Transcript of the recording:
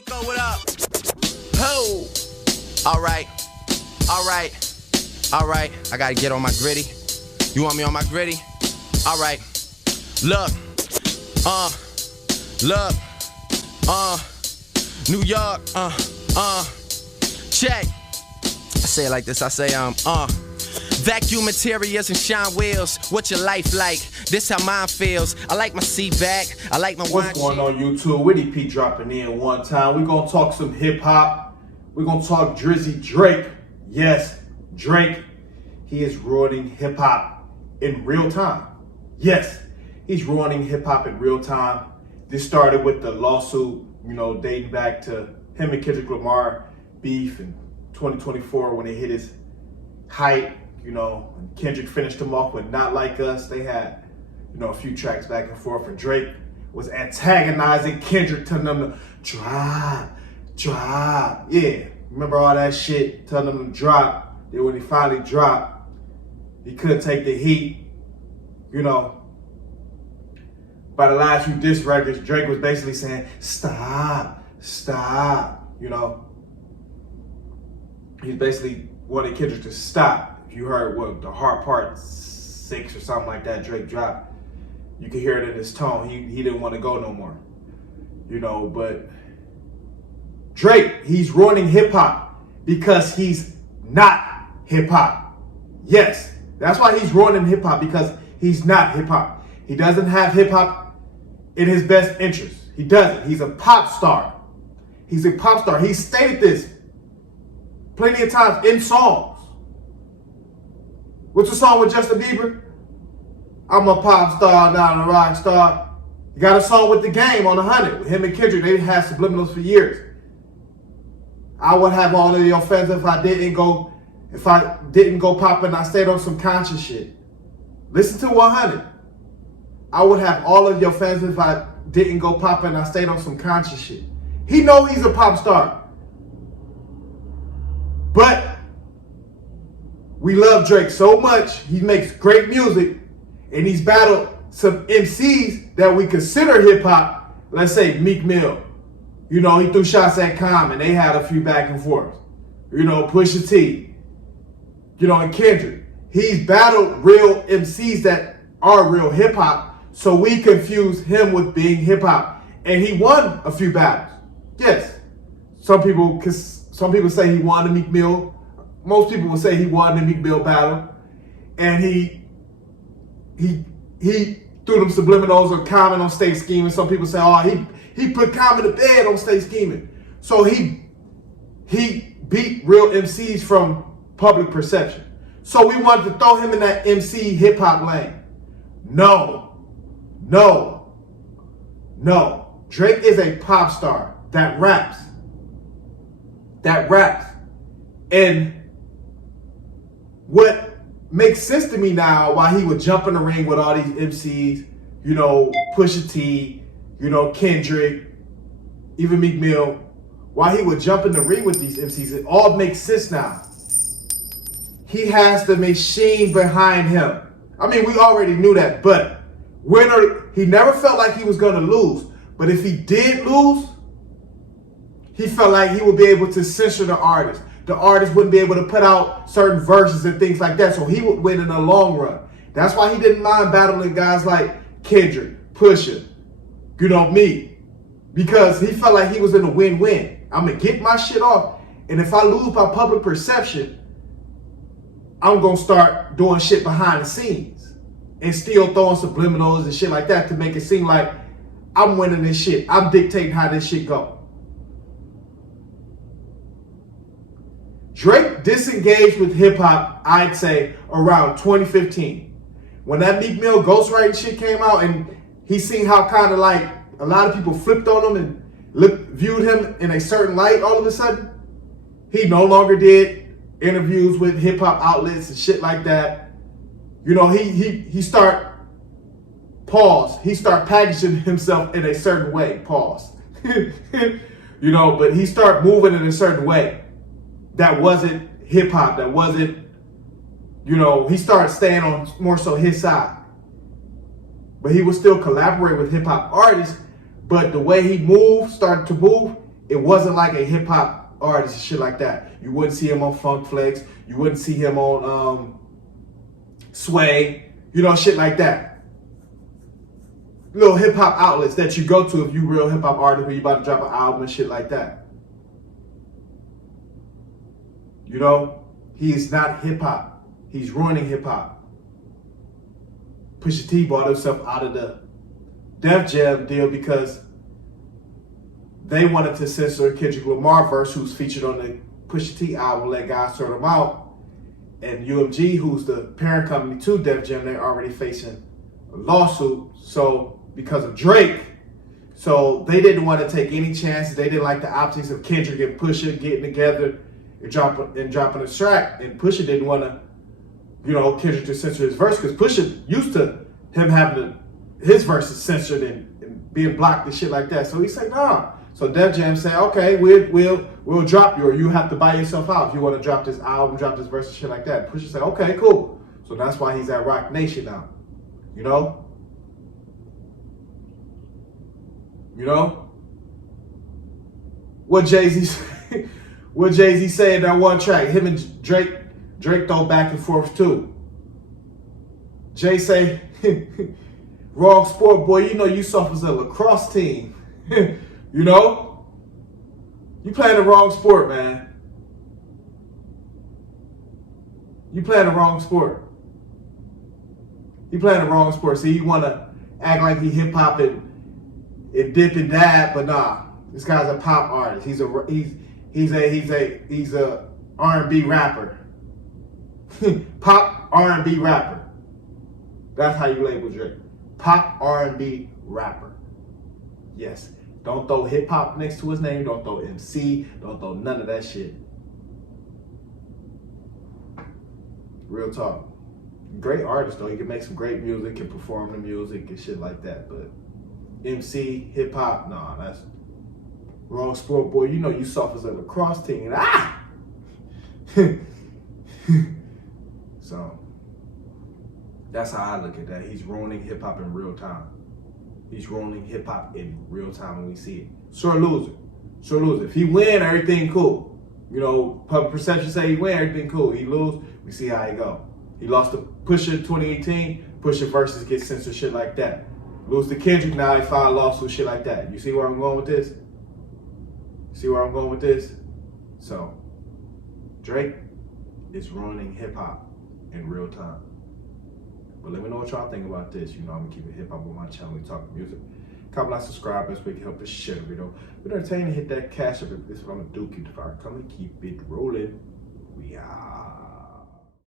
Rico, what up? Ho! Alright. I gotta get on my gritty. You want me on my gritty? Alright. Look. New York. Check. I say it like this. I say, vacuum interiors and shine wheels. What's your life like? This how mine feels. I like my seat back. I like my wine. What's going on YouTube? Witty P dropping in one time. We're going to talk some hip hop. We're going to talk Drizzy Drake. Yes, Drake. He is ruining hip hop in real time. Yes, he's ruining hip hop in real time. This started with the lawsuit, dating back to him and Kendrick Lamar beef in 2024 when they hit his height. Kendrick finished him off with Not Like Us. They had, a few tracks back and forth, and Drake was antagonizing Kendrick, telling them to drop. Yeah, remember all that shit, telling them to drop. Then when he finally dropped, he couldn't take the heat. By the last few diss records, Drake was basically saying, stop. He basically wanted Kendrick to stop. If you heard what the Hard Part 6 or something like that Drake dropped, you could hear it in his tone. He didn't want to go no more. But Drake, he's ruining hip hop because he's not hip hop. Yes, that's why he's ruining hip hop, because he's not hip hop. He doesn't have hip hop in his best interest. He doesn't. He's a pop star. He's a pop star. He stated this plenty of times in songs. What's the song with Justin Bieber? I'm a pop star, not a rock star. You got a song with The Game on 100. With him and Kendrick, they had subliminals for years. I would have all of your fans if I didn't go popping. I stayed on some conscious shit. Listen to 100. I would have all of your fans if I didn't go popping. I stayed on some conscious shit. He know he's a pop star. But we love Drake so much. He makes great music. And he's battled some MCs that we consider hip hop. Let's say Meek Mill. He threw shots at Common. They had a few back and forth. Pusha T. And Kendrick. He's battled real MCs that are real hip hop. So we confuse him with being hip hop. And he won a few battles. Yes. Some people say he won the Meek Mill. Most people would say he won the Meek Mill battle. And he threw them subliminals on Common on Stay Scheming. Some people say, he put Common to bed on Stay Scheming. So he beat real MCs from public perception. So we wanted to throw him in that MC hip hop lane. No. Drake is a pop star that raps. And what makes sense to me now, why he would jump in the ring with all these MCs, Pusha T, Kendrick, even Meek Mill, why he would jump in the ring with these MCs, it all makes sense now. He has the machine behind him. I mean, we already knew that, but he never felt like he was going to lose. But if he did lose, he felt like he would be able to censor the artist. The artist wouldn't be able to put out certain verses and things like that, so he would win in the long run. That's why he didn't mind battling guys like Kendrick, Pusha, me, because he felt like he was in a win-win. I'm going to get my shit off, and if I lose by public perception, I'm going to start doing shit behind the scenes and still throwing subliminals and shit like that to make it seem like I'm winning this shit. I'm dictating how this shit go. Drake disengaged with hip hop, I'd say, around 2015. When that Meek Mill ghostwriting shit came out and he seen how kind of like a lot of people flipped on him and viewed him in a certain light all of a sudden, he no longer did interviews with hip hop outlets and shit like that. He start packaging himself in a certain way, but he start moving in a certain way. That wasn't hip hop. That wasn't, he started staying on more so his side. But he would still collaborate with hip hop artists. But the way he started to move, it wasn't like a hip hop artist and shit like that. You wouldn't see him on Funk Flex. You wouldn't see him on Sway. You know, shit like that. Little hip hop outlets that you go to if you real hip hop artist when you about to drop an album and shit like that. You know, he is not hip hop. He's ruining hip hop. Pusha T bought himself out of the Def Jam deal because they wanted to censor Kendrick Lamar verse, who's featured on the Pusha T album, Let God Sort Him Out. And UMG, who's the parent company to Def Jam, they're already facing a lawsuit. So, because of Drake. So, they didn't want to take any chances. They didn't like the optics of Kendrick and Pusha getting together and dropping a track. And Pusha didn't want to, you know, Kendrick to censor his verse because Pusha used to him having his verses censored and being blocked and shit like that. So he said, nah. So Def Jam said, okay, we'll drop you, or you have to buy yourself out if you want to drop this album, drop this verse and shit like that. Pusha said, okay, cool. So that's why he's at Rock Nation now. You know? You know? What Jay-Z said in that one track, him and Drake throw back and forth too. Jay say, wrong sport, boy, you know you soft as a lacrosse team. You know? You playing the wrong sport, man. You playing the wrong sport. You playing the wrong sport. See, you want to act like he hip hop and dip and dab, but nah. This guy's a pop artist. He's a R&B rapper. Pop R&B rapper. That's how you label Drake. Pop R&B rapper. Yes. Don't throw hip hop next to his name. Don't throw MC. Don't throw none of that shit. Real talk. Great artist though. He can make some great music, can perform the music and shit like that. But MC, hip hop, nah, that's wrong sport, boy. You know you soft as a lacrosse team. Ah! So that's how I look at that. He's ruining hip hop in real time. He's ruining hip hop in real time when we see it. Sure loser. Sure loser. If he win, everything cool. You know, public perception say he win, everything cool. He lose, we see how he go. He lost to Pusha 2018, Pusha versus get censored, shit like that. Lose to Kendrick, now he filed a lawsuit, shit like that. You see where I'm going with this? See where I'm going with this? So, Drake is ruining hip hop in real time. But let me know what y'all think about this. You know, I'm gonna keep it hip hop on my channel. We talk music. Comment, like, subscribe. Best way to help us share the video. We're entertaining. Hit that cash up. This is what I'm gonna do. Keep the fire coming. Keep it rolling.